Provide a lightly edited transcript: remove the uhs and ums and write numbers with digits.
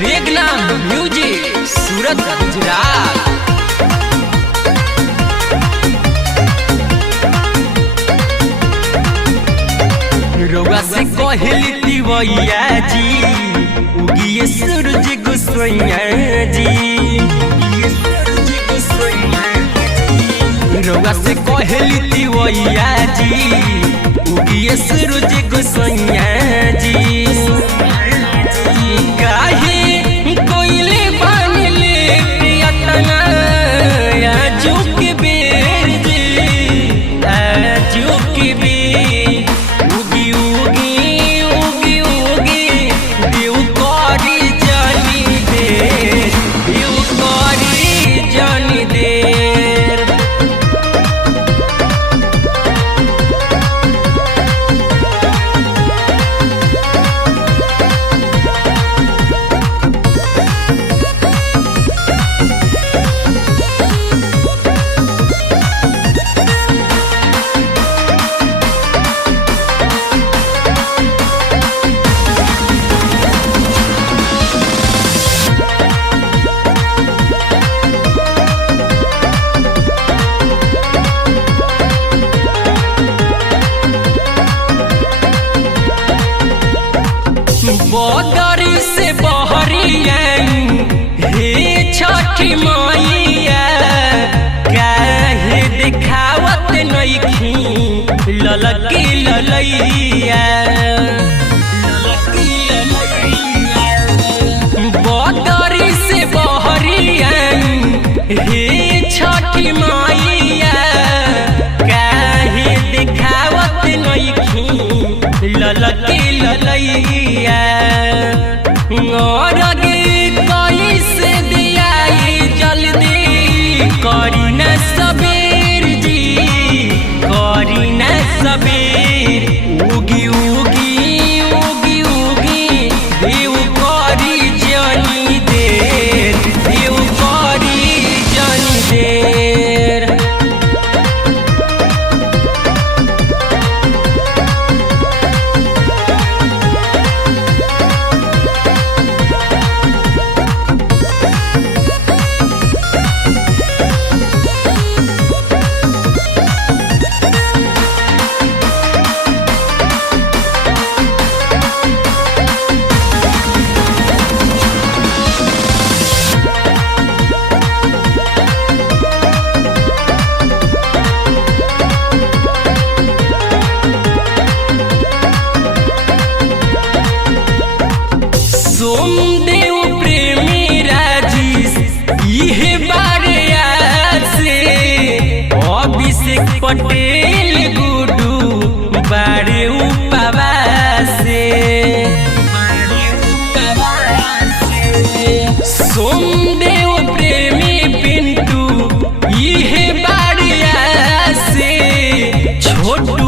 रेगना music Surat Gujarat. रउआ से कहली तिवैया जी उगिए सूरज गोसैया जी। रउआ से कहली तिवैया जी उगिए सूरज गोसैया जी। काहे कोइले बान ले अतना आजुक बेर जी आजुक बेर। उगी उगी उगी उगी देव करी जानी देर देव करी जानी देर। बदरी से बहरिया हे छठी मैया काहे दिखावत नइखी ललकी ललैया। बदरी से बहरिया हे छठी मैया काहे दिखावत नइखी ललकी ललैया। और कैसे दियाई जल्दी करी न सबेर जी करी न सबेर। उगी उगी उगी उगी देव करी जानी देर देव करी जानी देर। सोमदेव प्रेमी राजेश इहे बारे से अभिषेक पटेल गुडू बारे उपवासे। सोमदेव प्रेमी पिंटू इहे बारे से छोटू